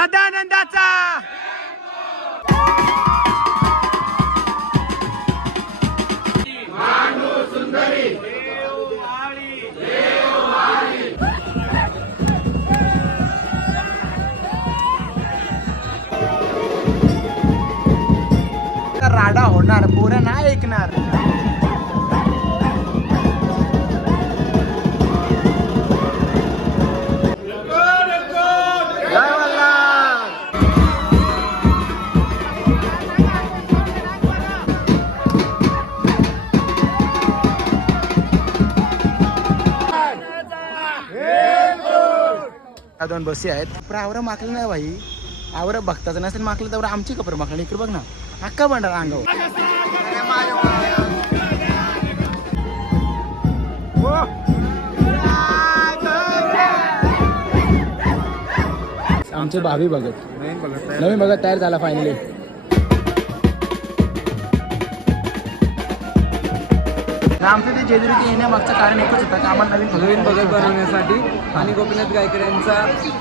सदानंदाचा! राडा होणार पोरं ना ऐकणार. या दोन बसी आहेत. पण आवरं माकलं नाही भाई. आवरं बघताच नसेल माकलं तर आमची कपडे माकलं. इकडे बघ ना. हक्का बंडार अंगावर. आमचे भावी भगत नवीन भगत तयार झाला फायनली आमचं ते जेजुरीचे येण्यामागचं कारण एकच होतं की आम्हाला नवीन नवीन भगत बनवण्यासाठी आणि गोपीनाथ गायकर यांचा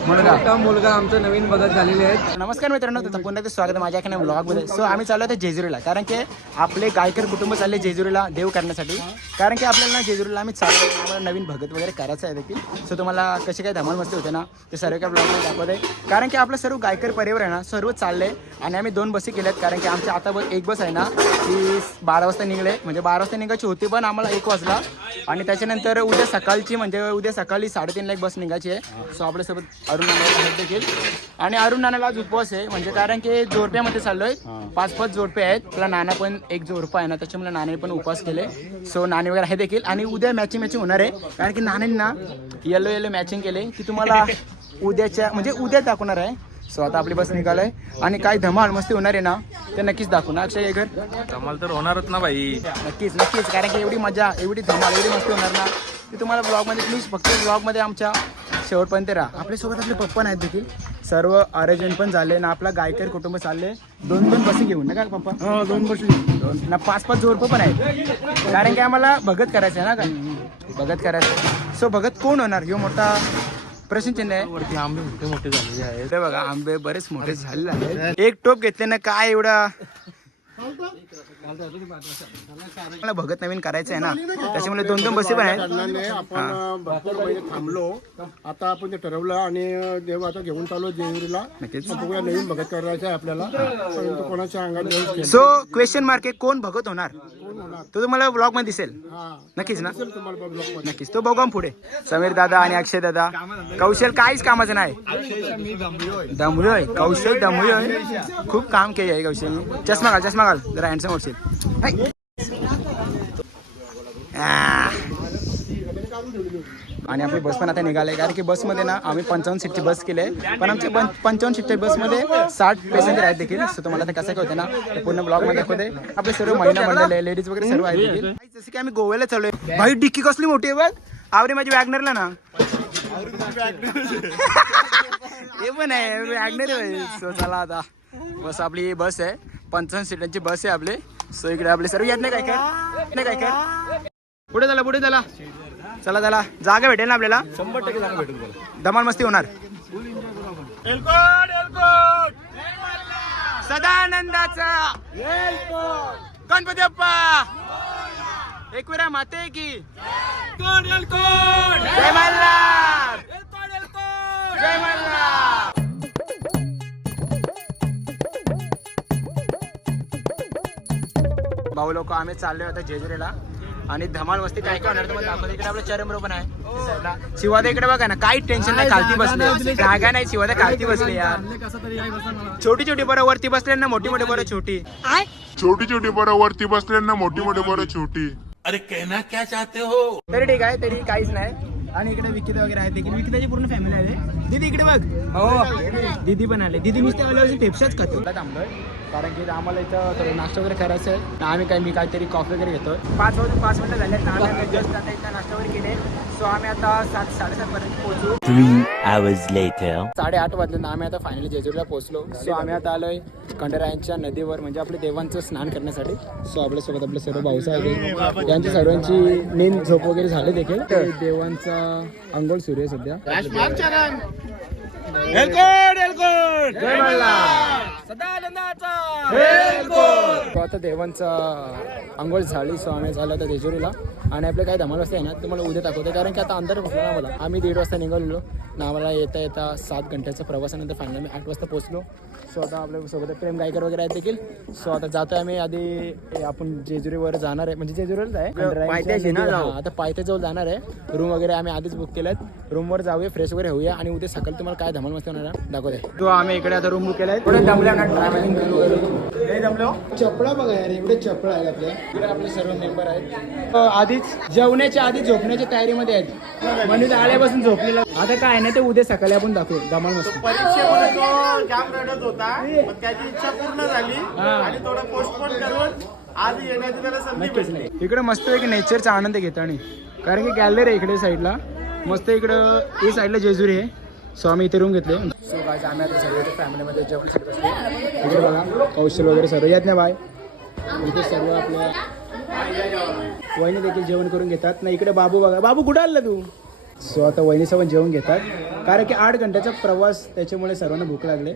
मुलगा. मुलगा आमचा नवीन भगत झालेले आहेत नमस्कार मित्रांनो तुमचं पुन्हा ते स्वागत माझ्या एखाद्या ब्लॉगमध्ये सो आम्ही चाललो होतो जेजुरीला कारण की आपले गायकर कुटुंब चालले जेजुरीला देव करण्यासाठी. कारण की आपल्याला ना जेजुरीला आम्ही चाललो आम्हाला नवीन भगत वगैरे करायचं आहे देखील. सो तुम्हाला कशी काय धमाल मस्ती होते ना ते सर्व काय ब्लॉगमध्ये दाखवत आहे कारण की आपलं सर्व गायकर परिवार आहे ना सर्व चालले आणि आम्ही दोन बसी केल्यात कारण की आमची आता बस एक बस आहे ना ती बारा वाजता निघले. म्हणजे बारा वाजता निघायची होती पण आम्हाला एक वाजला. आणि त्याच्यानंतर उद्या सकाळची म्हणजे उद्या सकाळी साडेतीनला एक बस निघायची आहे. सो आपल्यासोबत अरुण नाना देखील. आणि अरुण नानाला आज उपवास आहे. म्हणजे कारण की जोडप्यामध्ये चाललोय. पाच पाच जोडपे आहेत. त्याला नाना पण एक जोडपा आहे ना त्याच्यामुळे नाण्याने पण उपवास केले. सो नाणे वगैरे आहे देखील. आणि उद्या मॅचिंग मॅचिंग होणार आहे. कारण की नाण्याने ना येलो येलो मॅचिंग केले. की तुम्हाला उद्याच्या म्हणजे उद्या दाखवणार आहे. सो आता आपली बस निघालाय. आणि काय धमाल मस्ती होणार आहे ना ते नक्कीच दाखवू ना. अक्षय घर. कमाल तर होणारच ना भाई नक्कीच नक्कीच. कारण की एवढी मजा एवढी धमाल एवढी मस्ती होणार ना ती तुम्हाला ब्लॉगमध्ये प्लीज फक्त ब्लॉगमध्ये आमच्या शेवटपर्यंत राहा. आपल्यासोबत आपले पप्पा नाहीत देखील. सर्व अरेंजमेंट पण झाले ना आपला गायकर कुटुंब चालले दोन दोन बसी घेऊन ना का पप्पा? दोन बसी दोन ना पाच पाच जोडपं पण आहेत. कारण की आम्हाला भगत करायचं आहे ना का भगत करायचं सो भगत कोण होणार? ह्यो मोठा प्रश्नचिन्ह आहे. वरती आंबे मोठे मोठे झालेले आहेत. इथे बघा आंबे बरेच मोठे झालेले आहेत. एक टोप घेतले ना काय एवढा मला भगत नवीन करायचं आहे ना. त्याच्यामुळे दोन दोन बसी पण आहेत. आपण भरपूर महिने थांबलो. आता आपण ते ठरवलं आणि देव आता घेऊन चाललो नक्कीच. बघूया नवीन भगत करायचं आहे आपल्याला. परंतु कोणाच्या अंगात सो क्वेश्चन मार्क आहे कोण भगत होणार? तो तुम्हाला ब्लॉगमध्ये दिसेल. हा. नक्कीच ना? नक्कीच. तो बघू पुढे. समीर दादा आणि अक्षय दादा. कौशल काहीच कामाचं नाही. दमलोय. कौशल दमलोय. खूप काम केले आहे कौशलने. चष्मा घाल चष्मा घाल जरा हँडसम वाटशील ah. आणि आपली बस पण आता निघाली. कारण की बसमध्ये ना आम्ही पंचावन्न सीटची बस केली आहे. पण आमची पं पंचावन्न सीटच्या बसमध्ये साठ पॅसेंजर आहेत देखील. सो तुम्हाला ते कसं काय होतं ना ते पूर्ण ब्लॉकमध्ये दाखवते आपले सर्व महिला मंडळ लेडीज वगैरे सर्व आहेत देखील. जसं की आम्ही गोव्याला चालू आहे भाई डिक्की कसली मोठी आहे बघ. आवरे माझी वॅगनरला ना. ते पण आहे वॅगनर आहे. सो चला आता. बस आपली बस आहे. पंचावन्न सीटांची बस आहे आपली. सो इकडे आपले सर्व येत नाही काय काय नाही काय पुढे झाला पुढे झाला चला चला. जागा भेटेल ना आपल्याला? शंभर टक्के जागा भेटेल धमाल मस्ती होणार. सदानंदाचा. गणपती बाप्पा. एक वेळा माते की. जय मल्हार. जय मल्हार. भाऊ लोक आम्ही चाललोय आता जेजुरीला. आणि धमाल वस्ती काय काय होणार तुम्हाला दाखवतो. इकडे आपलं चरमरो पण आहे. साईडला. शिवादा इकडे बघा ना काही टेन्शन नाही खालती बसले. जागा नाही शिवादा खालती बसले यार. छोटी छोटी बरं वरती बसले ना मोठी मोठी बरं छोटी. छोटी छोटी बरं वरती बसल्यांना मोठी मोठी बरं छोटी. तरी ठीक आहे तरी काहीच नाही. आणि इकडे विकिता वगैरे आहेत देखील. विकिताची पूर्ण फॅमिली आहे. दीदी इकडे बघ. हो. दीदी पण आले. दीदी नुसते आल्यावर पेप्साच खातो. थांबलोय. कारण की आम्हाला इथं थोडं नाश्ता वगैरे करायचं आहे. आम्ही काय मी काहीतरी कॉफी वगैरे घेतोय. पाच वाजून पाच मिनिटं झाले जस्ट आता इथं नाश्ता वगैरे केले. सो आम्ही आता सात साडेसात पर्यंत पोहोचू Three hours later. साडेआठ वाजले आम्ही आता फायनली जेजुरीला पोहोचलो. सो आम्ही आता आलोय खंडरायांच्या नदीवर म्हणजे आपल्या देवांचं स्नान करण्यासाठी. सो आपल्यासोबत आपले सर्व भाऊसाहेब त्यांची सर्वांची नींद झोप वगैरे झाले देखील. देवांचा अंघोळ सुरू आहे सध्या. आता देवांचा आंघोळ झाली सो आम्ही झालं आता जेजुरीला. आणि आपले काय धमाल असते ना तुम्हाला उद्या दाखवते कारण की आता अंधार बसला ना मला आम्ही दीड वाजता निघालेलो. ना आम्हाला येता येता सात घंट्याचा प्रवासानंतर फायनल आम्ही आठ वाजता पोहोचलो. सो आता आपल्यासोबत प्रेम गायकर वगैरे आहेत देखील. सो आता जातोय आम्ही आधी आपण जेजुरीवर जाणार आहे. म्हणजे जेजुरीलाच आहे. आता पायथ्याजवळ जाणार आहे. रूम वगैरे आम्ही आधीच बुक केल्यात. रूमवर जाऊया फ्रेश वगैरे होऊया. आणि उद्या सकाळी तुम्हाला काय धमाल मस्त होणार आहे दाखवते. तो आम्ही इकडे आता रूम बुक केलाय. पुढे जमल्या ना ट्रॅव्हलिंग जमलो चपळा बघा यार एवढे चपळा आहेत आपल्या इकडे आपले सर्व मेंबर आहेत. आधीच? जेवण्याच्या आधी झोपण्याच्या तयारीमध्ये आहेत. म्हणजे आल्यापासून झोपलेला. आता काय नाही ते उद्या सकाळी आपण दाखवू. धमाल मस्त. परीक्षेमुळे तो जाम रडत होता. पण त्याची इच्छा पूर्ण झाली. आणि थोडं पोस्टपोन करून आज येण्याची त्याला संधी नक्कीच नाही. इकडे मस्त एक नेचरचा आनंद घेतो आणि. कारण की गॅलरी आहे इकडे साईडला मस्त इकडं ही साईडला जेजुरी आहे. सो आम्ही इथे रूम घेतले. सो आम्ही आता सर्व फॅमिलीमध्ये जेवण करत असतो इकडे बघा कौशल वगैरे सर्व येत नाही बाय इथे सर्व आपल्या वहिनी देखील जेवण करून घेतात. ना इकडे बाबू बघा. बाबू कुठं आला तू? सो आता वहिनीसोबत जेवण घेतात. कारण की आठ घंट्याचा प्रवास त्याच्यामुळे सर्वांना भूक लागले.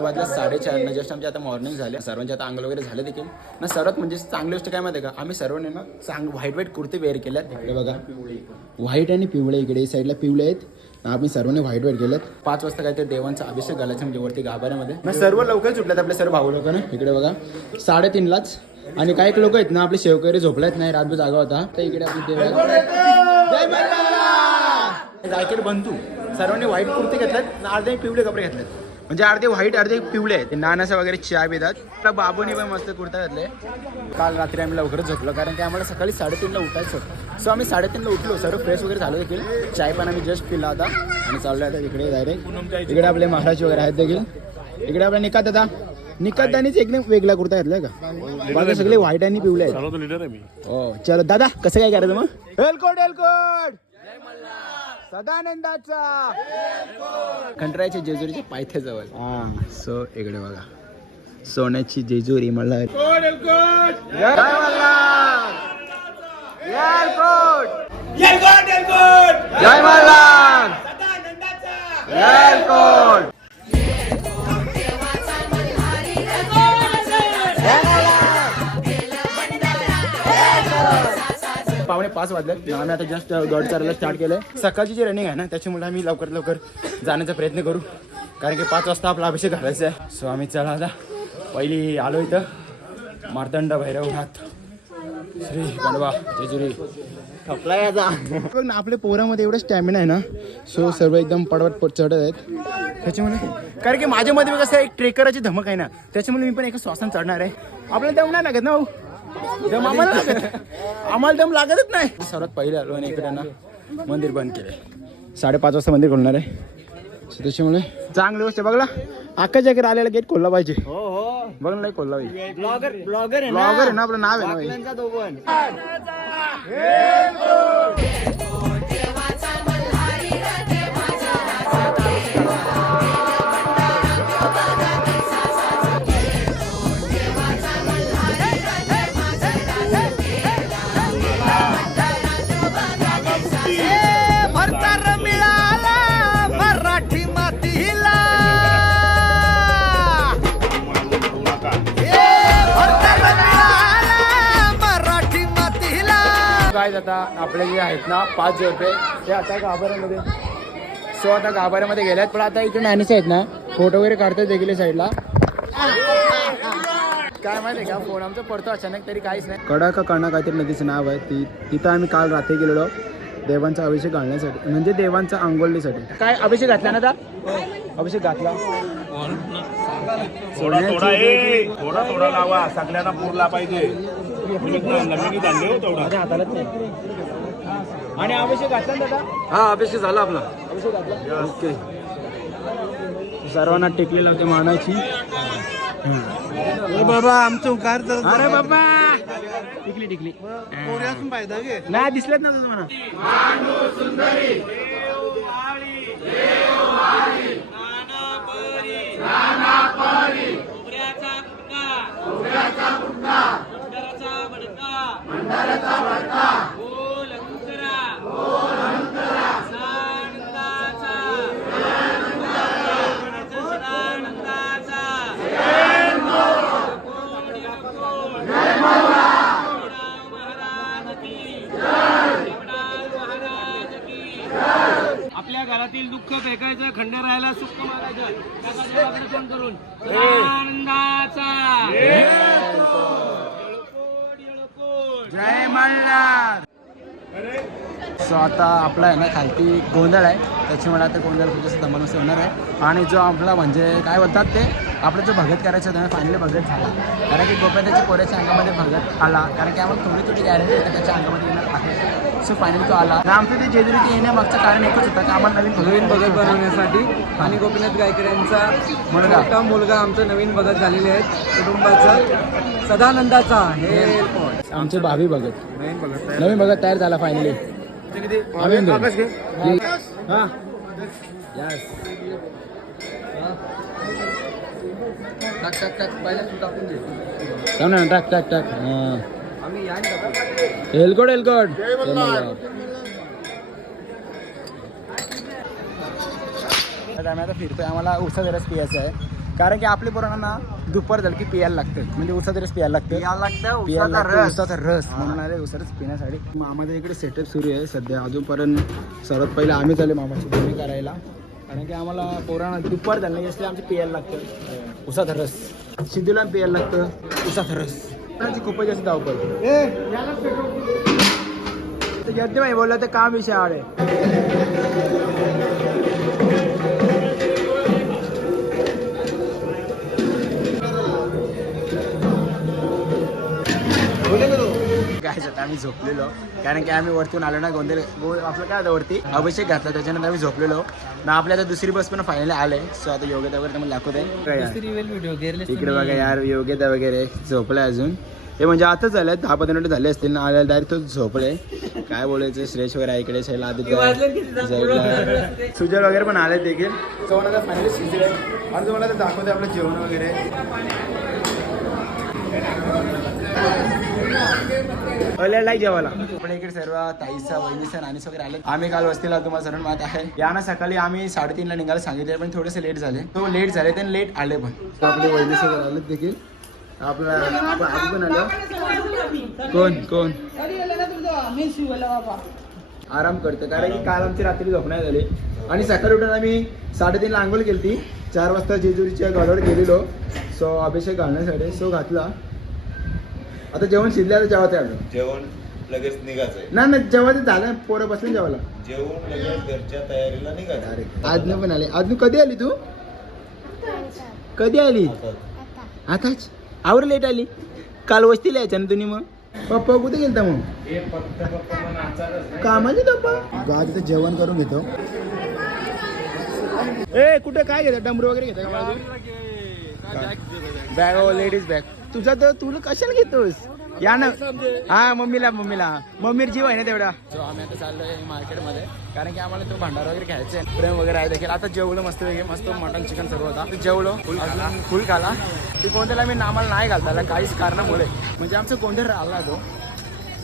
वाजल्या साडेचार ना जस्ट आमचे आता मॉर्निंग झाले सर्वांचे आता अंगल वगैरे झाले देखील. ना सर्वात म्हणजे चांगली गोष्ट काय माहिती आहे का? आम्ही सर्वांनी ना चांग व्हाईट व्हाईट कुर्ते वेअर केल्यात. इकडे बघा. व्हाईट आणि पिवळे इकडे. साईडला पिवळे आहेत. आम्ही सर्वांनी व्हाईट व्हाईट केल्यात पाच वाजता काहीतरी देवांचा अभिषेक घालायचा म्हणजे वरती गाभाऱ्यामध्ये. ना सर्व लवकर सुटल्यात आपले सर्व भाऊ लोक ना? इकडे बघा. साडेतीनलाच आणि काही लोक आहेत ना आपले शेवकरी झोपलेत नाही रातभर जागा होता. तर इकडे आपली देव जय मल्हार! गायकड बंधू. सर्वांनी व्हाईट कुर्ते घेतल्यात अर्धे पिवळे कपडे घेतलेत म्हणजे अर्धे व्हाईट अर्धे पिवळे आहेत. नानासा वगैरे चहा पितात. तर बाबूने पण मस्त कुर्ता घातले काल रात्री आम्ही लवकरच झोपलो कारण की आम्हाला सकाळी साडेतीनला उठायचं होतं. सो आम्ही साडेतीनला उठलो. सर्व फ्रेश वगैरे झालो देखील. चाय पण आम्ही जस्ट पिला आता आणि चाललो आता इकडे डायरेक्ट इकडे आपले महाराज वगैरे आहेत देखील. इकडे आपला निकात दादा. निकात दानीच एकदम वेगळा कुर्ता घातलाय का? बाकी सगळे व्हाईट आणि पिवळे आहेत. हो चलो. दादा कसं काय करायचं मग? एलकोट एलकोट सदानंदाचा. खंडरायच्या जेजुरीच्या पायथ्याजवळ. हा. सो इकडे बघा. सोन्याची जेजुरी मल्हार. जय मल्हार! पाच वाजले आम्ही आता जस्ट गड करायला स्टार्ट केलंय. सकाळची जी रनिंग आहे ना त्याच्यामुळे आम्ही लवकर लवकर जाण्याचा प्रयत्न करू. कारण की पाच वाजता आपला अभिषेक घालायचा आहे. सो आम्ही चला आता. पहिली आलो इथं. मार्तंड भैरवनाथ श्री गणवा जेजुरी. याचा बघ ना आपल्या पोरामध्ये एवढं स्टॅमिना आहे ना. सो सर्व एकदम पडवट पड चढत आहेत. त्याच्यामुळे कारण की माझ्यामध्ये कसं एक ट्रेकराची धमक आहे ना. त्याच्यामुळे मी पण एका श्वासान चढणार आहे. आपल्याला नाही लागत ना. दम आम्हाला लागत आम्हाला दम लागतच नाही. सर्वात पहिले आलो आणि इकडे ना मंदिर बंद केलंय. साडेपाच वाजता मंदिर खोलणार आहे. So त्याच्यामुळे चांगली गोष्ट आहे बघला. अक्का जागेर आलेला गेट खोलला पाहिजे. हो हो. बघ नाही खोलला पाहिजे ब्लॉगर ब्लॉगर आहे ब्लॉगर आहे ना आपलं नाव आहे आता आपले जे आहेत ना पाच जोडपे ते आता गाभाऱ्यामध्ये सो आता गाभाऱ्यामध्ये गेल्यात. पण आता इकडे नानीचे आहेत ना फोटो वगैरे काढतात देखील साईडला. काय माहिती का फोन आमचा पडतो अचानक तरी काहीच नाही. कडा का कणा काहीतरी नदीचं नाव आहे. ती तिथं आम्ही काल रात्री गेलेलो देवांचा अभिषेक घालण्यासाठी म्हणजे देवांचा आंघोळीसाठी. काय अभिषेक घातला ना आता? अभिषेक घातला. थोडा थोडा ए थोडा थोडा लावा. सगळ्यांना पुरला पाहिजे चालले हो आणि अभिषेक घातला ना दादा? हा अभिषेक झाला आपला. अभिषेक घातला. ओके. सर्वांना टेकलेलं होते मानाची बाबा आमचं कार तर अरे बाबा! टिकली टिकली. नाही दिसलेत ना तुम्हाला दुःख फेकायचं खंड राहायला सुख मागायचं. त्याचा करून? आनंदाचा जय मल्हार. सो आता आपला आहे ना खालती गोंधळ आहे. त्याच्यामुळे आता गोंधळ थोडंसं धमाल होणार आहे. आणि जो आपला म्हणजे काय बोलतात ते? आपला जो भगत करायचा होता फायनली भगत झाला. कारण की गोपाताच्या पोऱ्याच्या अंगामध्ये भगत आला. कारण की आम्हाला थोडी थोडी गॅरंटी त्याच्या अंगामध्ये येणार आहे. सो फायनली तो आला. आमचं ते जेजुरी येण्यामागचं कारण एकच होतं की आम्हाला नवीन नवीन भगत भगत बनवण्यासाठी आणि गोपीनाथ गायकर यांचा मुलगा. मोठा मुलगा आमचं नवीन भगत झालेले आहेत कुटुंबाचं सदानंदाचा. हे आमचे भावी भगत नवीन भगत नवीन भगत तयार झाला फायनली हा. टाक टाक टाक. पहिला तू टाकून घे टाक टाक टाक. हा. एलकोड एलकोड आम्ही आता फिरतोय. आम्हाला उसाचा रस पियायचा आहे. कारण की आपल्या पोरांना दुपार झालं की पियायला लागतं. म्हणजे उसाचा रस प्यायला लागतं. लागतं पियायला लागतं उसाचा रस. म्हणून आले उसाचा रस पिण्यासाठी. मामाच्या इकडे सेटअप सुरू आहे. सध्या अजूनपर्यंत सर्वात पहिले आम्ही चालू मामाची भूमी करायला. कारण की आम्हाला पोरांना दुपार झालं नाही आमचे पियायला लागतं. उसाचा रस. सिद्धूला पियायला लागतं. उसाचा रस. पोरांची खूपच जास्त धावपळ. यज्ञ बोलला तर काम विषय आडे काय आता आम्ही झोपलेलो. कारण की आम्ही वरतून आलो ना गोंधळ गो आपलं काय होतं वरती? अभिषेक घातला त्याच्यानंतर आम्ही झोपलेलो. ना आपल्या आता दुसरी बस पण फायनली आले. सो आता योग्यता वगैरे तुम्हाला दाखवते इकडे बघा यार योग्यता वगैरे. झोपलाय अजून. हे म्हणजे आताच झालं दहा पंधरा मिनिटं झाले असतील ना आल्याला डायरेक्ट तो झोपले काय बोलायचं श्रेष वगैरे इकडे शैला आदित्य. सुजल वगैरे पण आले देखील. जेवण आता फायनली शिजले आणि तुम्हाला दाखवते आपलं जेवण वगैरे. अले लाईक जेवायला. आपण इकडे सर्व ताईचा वहिनीचा नानीस वगैरे आले आम्ही काल वस्तीला तुम्हाला सर्व माहीत आहे. या ना सकाळी आम्ही साडेतीनला निघायला सांगितले पण थोडेसे लेट झाले. तो लेट झाले तर लेट आले पण. आपले वहिनीस वगैरे आले देखील. आपला आपण पण आलो. कोण? कोण? आराम करतो कारण की काल आमची रात्री झोपण्यात झाली. आणि सकाळी उठून आम्ही साडेतीनला आंघोळ केली. चार वाजता जेजुरीच्या गडावर गेलेलो. सो अभिषेक घालण्यासाठी सो घातला. आता जेवण शिजल्यावर जेवायचं आलो जेवण लगेच निघायचंय. नाही नाही जेव्हा ते झालं पोरं बसले जेवायला. जेवण लगेच घरच्या तयारीला निघायचं. आज पण आले. आज कधी आली तू? कधी आली? आताच. आवर लेट आली? काल वस्तीला यायच्या ना तुम्ही मग? पप्पा कुठे गेलता मग? कामाचे पप्पा. गा तिथे जेवण करून घेतो. ए कुठे? काय घेतो? डमरू वगैरे घेतो बॅग लेडीज बॅग. तुझा तर तुला कशाला घेतोस? या ना. हा मम्मीला मम्मीला. मम्मीर जीव आहे ना तेवढा. सो आम्ही आता चाललोय मार्केटमध्ये कारण की आम्हाला तो भंडारा वगैरे घ्यायचा. प्रेम वगैरे आहे देखील. आता जेवलो मस्त मस्त मटन चिकन सर्व होता. ते जेवलो फुल खाला. ती गोंधळला मी नामाला नाही घालता काहीच कारणामुळे. म्हणजे आमचं गोंधळ राहिला तो.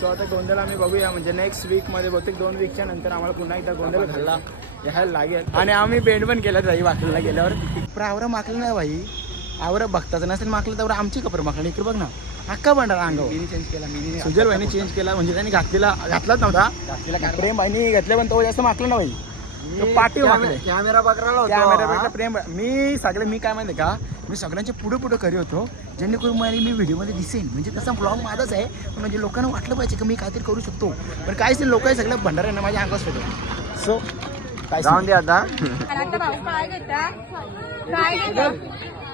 सो आता गोंधळ आम्ही बघूया. म्हणजे नेक्स्ट वीकमध्ये बहुतेक दोन वीकच्या नंतर आम्हाला पुन्हा एकदा गोंधळ घालला यायला लागेल. आणि आम्ही बेंड पण केलं जाई वाकलेला गेल्यावर. पण आवरा माकलं नाही भाई. आवरा बघताच नसेल माकलं तर आमची कपर माकलं इकडे बघ ना. हक्का भंडारा अंगावर. चेंज केला मी सुजल भाईने चेंज केला म्हणजे त्यांनी घातलेला घातलाच नव्हता. प्रेम भाईने घातले पण तो जास्त माकलं ना भाई तो पाठी कॅमेरा कॅमेरा प्रेम मी सगळे मी काय माहिती का? मी सगळ्यांच्या पुढे पुढे करी होतो. जेणेकरून मला मी व्हिडिओमध्ये दिसेन म्हणजे तसा ब्लॉग माझाच आहे. पण म्हणजे लोकांना वाटलं पाहिजे की मी काहीतरी करू शकतो. पण काहीच नाही. लोक सगळं भंडारा आहे ना माझ्या अंगावर होतो सो काय दे आता.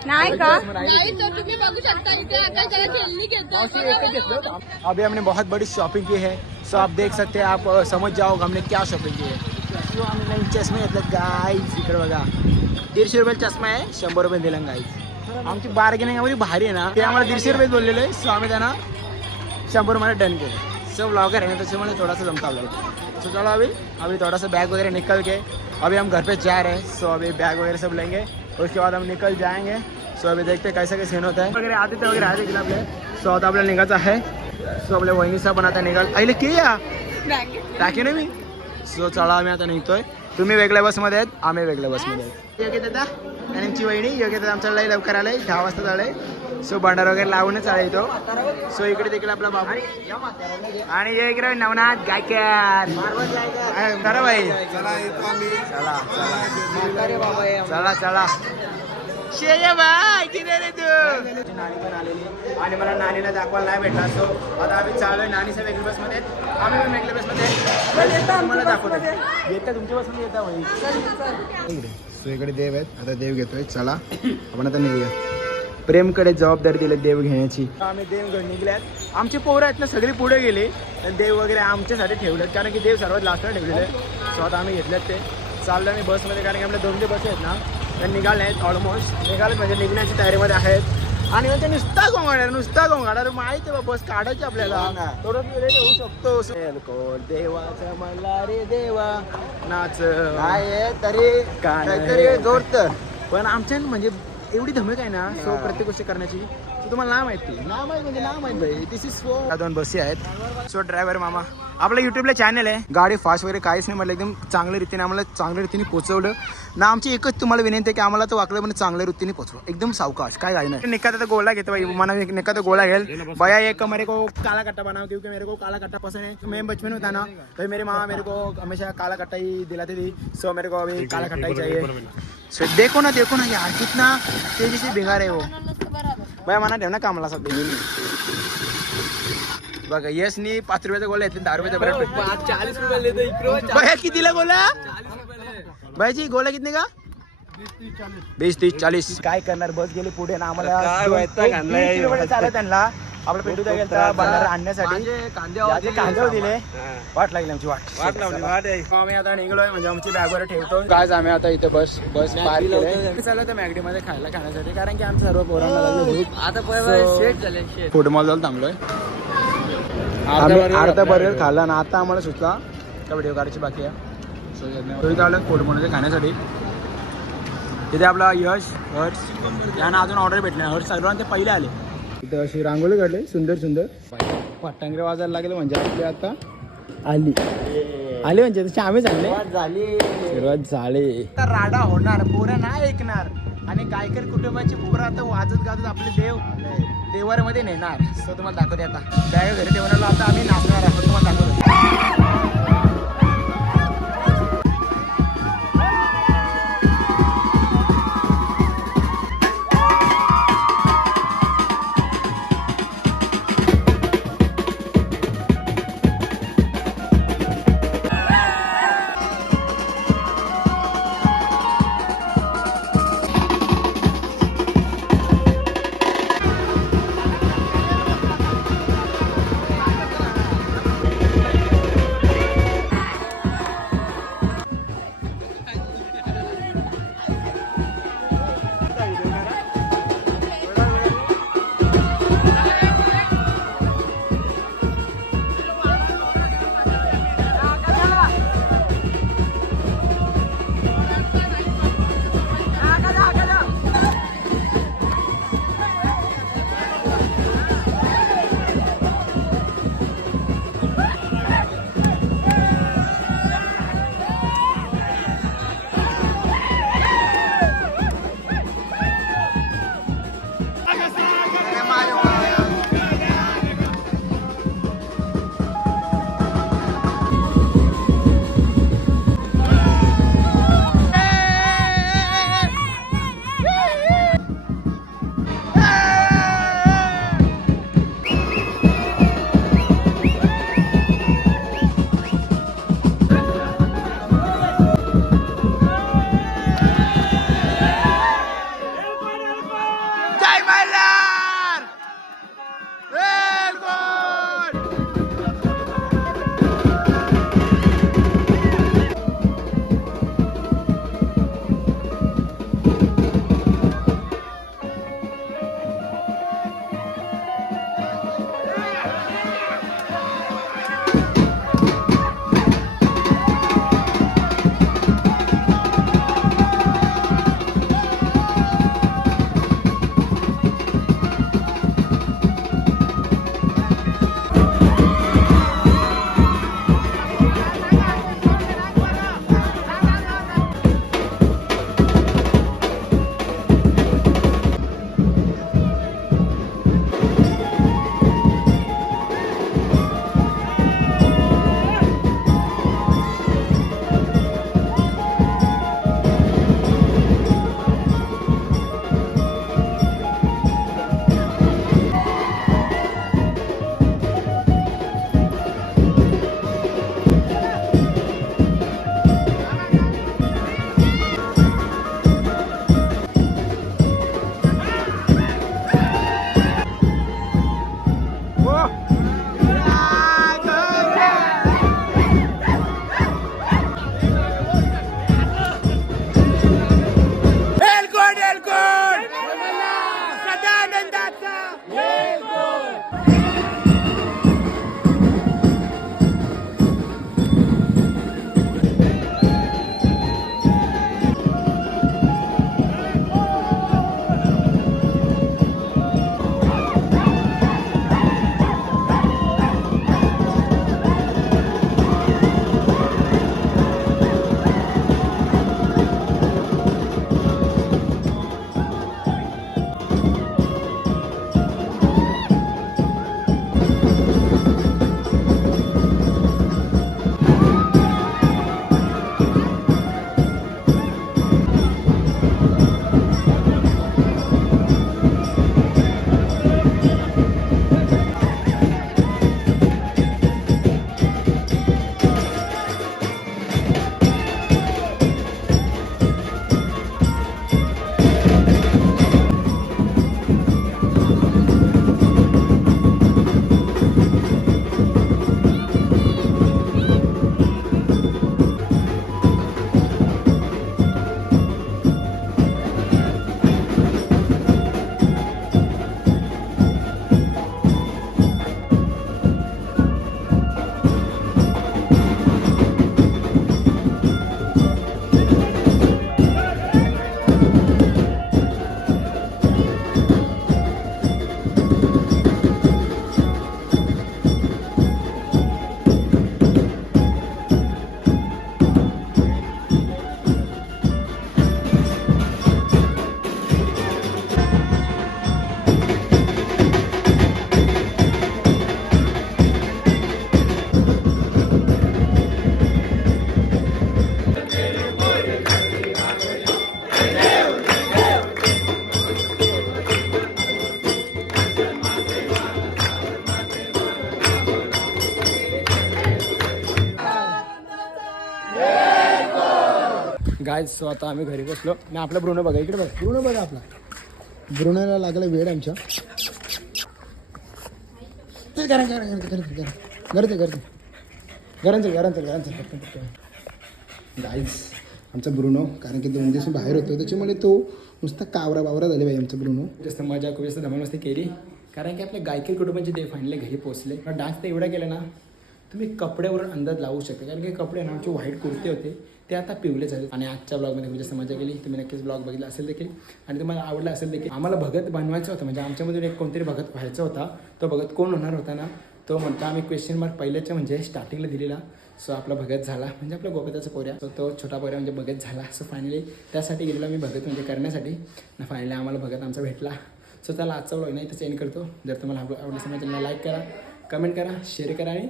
आता भाऊ काय घेता काय घेता नाही का नाही तर तुम्ही बघू शकता इथे आता जरा खेळणी घेतो अभी हमने बहुत बड़ी शॉपिंग की है सो आप देख सकते हैं आप समझ जाओगे हमने क्या शॉपिंग की है। सो आम्ही नवीन चष्मे घेतले गाईज इकडे बघा दीडशे रुपये चष्मा आहे शंभर रुपये दिला गाईज आमची बार्गेनिंग एवढी भारी आहे ना? ते आम्हाला दीडशे रुपये बोललेले सो आम्ही त्यांना शंभर रुपये डन केले. सो ब्लॉगर है ना त्याच्यामुळे थोड़ा सा जमता आपल्याला सो चलो अभी अभी थोड़ा सा बैग वगैरह निकल के अभी हम घर पे जा रहे हैं सो अभी बैग वगैरह सब लेंगे. उसके बाद हम निकल जाएंगे। सो अभी देखते हैं कैसा कैसे सीन होता है। वगैरे आदित्य वगैरे आहे देखील आपले सो आता आपल्याला निघायचं आहे सो आपल्या वहिनीचा पण आता निघाल आईले के या टाकी ना मी सो चला आम्ही आता निघतोय तुम्ही वेगळ्या बसमध्ये आहेत आम्ही वेगळ्या बसमध्ये आहेत योग्य दादा आणि आमची वहिनी योग्य दादा आमच्या लई लवकर आलंय दहा वाजता झालंय सो भंडार वगैरे लावूनच आलाय तो सो इकडे तिकडे आपला बाबू. आणि ये इकडे नवनाथ गायकर खरं भाई. चला चला. चला चला. शेय बाय किती रे तू? नानी पण आलेली. आणि मला नानीला दाखवायला नाही भेटला. सो आता आम्ही चाललोय नानीच्या वेगळ्या बसमध्ये. आम्ही पण वेगळ्या बसमध्ये. तुम्हाला दाखवतो. येतं तुमच्या बसमध्ये येता भाई. इकडे. सो इकडे देव आहेत. आता देव घेतोय. चला. आपण आता निघूया. प्रेमकडे जबाबदारी दिली देव घेण्याची. आम्ही देवगड निघल्यात. आमचे पोरं आहेत ना सगळी पुढे गेले. तर देव वगैरे आमच्यासाठी ठेवलेत. कारण की देव सर्वात लास्टला ठेवलेले सो आता आम्ही घेतलेत ते. चाललो मी बसमध्ये कारण की आपल्या दोन जे बस आहेत ना. त्या निघाले आहेत ऑलमोस्ट निघाले म्हणजे निघण्याची तयारीमध्ये आहेत. आणि म्हणजे नुसता गोंगाडा नुसता गोंगाडा अरे माहिती आहे बा बस काढायची आपल्याला. थोडं लेट होऊ शकतो. कोण देवाचा मला रे देवा. नाच. आहे तरी काहीतरी जोरत पण आमच्या म्हणजे एवढी धमक आहे ना सो प्रत्येक गोष्टी करण्याची. तुम्हाला नाव माहिती? नाव माहिती म्हणजे नाव माहिती भाई. दिस इज फो दोन बसी आहेत. सो ड्रायव्हर मामा आपलं युट्यूबला चॅनल आहे. गाडी फास्ट वगैरे काहीच नाही म्हटलं एकदम चांगल्या रीतीने आम्हाला चांगल्या रीतीने पोहोचवलं ना आमची एकच तुम्हाला विनंती आहे की आम्हाला तो वाकलं पण चांगल्या रीतीने पोहोचवा एकदम सावकाश काय गाडी नाही. निकात आता गोला घेतो भाई. मना निकात गोला घेल. भैया एक मेरे को काला कट्टा बनाओ क्योंकि मेरे को काला कट्टा पसंद है। मैं बचपन में था ना तो मेरे माँ मेरे को हमेशा काला कट्टा ही दिलाती थी। सो मेरे को अभी काला कट्टा ही चाहिए। सो देखो ना देखो ना यार कितना तेजी से बिगाड़ है। वो भैया मना ठेव ना कामाला सध्या बघा यस नी पाच रुपयाचा गोला येते दहा रुपयाचा ब्रेड चाळीस रुपये देतो इकडे भैया कितीला गोला भैयाची गोला कितने का वीस तीस चाळीस. काय करणार? बस गेली पुढे ना आम्हाला चालत त्यांना. आपला पेटू द्या गेलता भंडारा आणण्यासाठी. याचे कांदे दिले वाट लागली आमची वाट. वाट लावली वाट आम्ही आता निघलोय म्हणजे आमची बॅगवर ठेवतो. काय आम्ही आता इथे बस बस पार्क केलंय. चालू होतं मॅगडी मध्ये खायला खाण्यासाठी कारण की आमच्या सर्व पोरांना भूक. आता शेट झाले शेट फूड मॉल जाऊन थांबलोय. आम्ही अर्धा बर्गर खाल्ला ना आता आम्हाला सुचला का व्हिडिओ काढायची बाकी आहे. सो तो इथं आलं फूड मॉलमध्ये खाण्यासाठी. तिथे आपला यश हर्ष. यांना अजून ऑर्डर भेटले. हर्ष सर्वांना ते पहिले आले. इथं अशी रांगोळी काढली सुंदर सुंदर. पट्टांगरे वाजायला लागले म्हणजे आपली आता? आली. आली म्हणजे तशी आम्ही झाले झाली. सुरुवात झाली. राडा होणार पोरं नाही ऐकणार. आणि गायकर कुटुंबाची पोरं आता वाजत गाजत आपले देव देवारमध्ये नेणार. सो तुम्हाला दाखवते आता. बॅग घरी देवाला आता आम्ही नाचणार आहोत. तुम्हाला दाखवतो. गाय सो आता? आम्ही घरी बसलो. आणि आपला ब्रुनो बघा इकडे बघा. ब्रुनो बघा आपला. ब्रुनोला लागला वेळ आमच्या. करा करा करा करते करते घरांचं घरांचं गाईज आमचा ब्रुनो कारण की दोन दिवस बाहेर होतो त्याच्यामुळे तो नुसता कावरा बावरा झाले पाहिजे आमचा ब्रुनो. जास्त मजा खूप जास्त धमाल मस्ती केली. कारण की आपल्या गायकी कुटुंबाचे ते फायनली घरी पोहोचले. डान्स तर एवढा केला ना तुम्ही कपड्यावरून अंदाज लावू शकता. कारण की कपडे ना आमचे व्हाईट कुर्ते होते ते आता पिवले झाले आणि आजच्या ब्लॉगमध्ये म्हणजे समजा गेली तुम्ही नक्कीच ब्लॉग बघितला असेल देखील. आणि तुम्हाला आवडला असेल देखील. आम्हाला भगत बनवायचं होतं म्हणजे आमच्यामधून एक कोणतरी भगत व्हायचा होता. तो भगत कोण होणार होता ना तो म्हणतो आम्ही क्वेश्चन मार्क पहिल्याच्या म्हणजे स्टार्टिंगला दिलेला. सो आपला भगत झाला. म्हणजे आपल्या गोपताचा पोऱ्या सो तो छोटा पोऱ्या म्हणजे भगत झाला. सो फायनली त्यासाठी गेलेलो मी भगत म्हणजे करण्यासाठी. ना फायनली आम्हाला भगत आमचा भेटला. सो त्याला आजचा ब्लॉग नाही तर चेंज करतो. जर तुम्हाला आवडलं समजा तर लाईक करा कमेंट करा शेअर करा आणि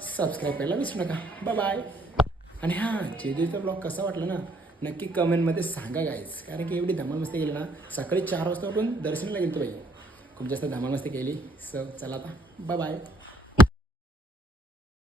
सबस्क्राईब करायला विसरू नका. बाय बाय आणि हां जेजूचा ब्लॉग कसा वाटला ना नक्की कमेंटमध्ये सांगा गायच कारण की एवढी धमाल मस्ती केली ना सकाळी चार वाजता उठून दर्शनाला गेलो बाई. खूप जास्त धमाल मस्ती केली. सो चला आता. Bye bye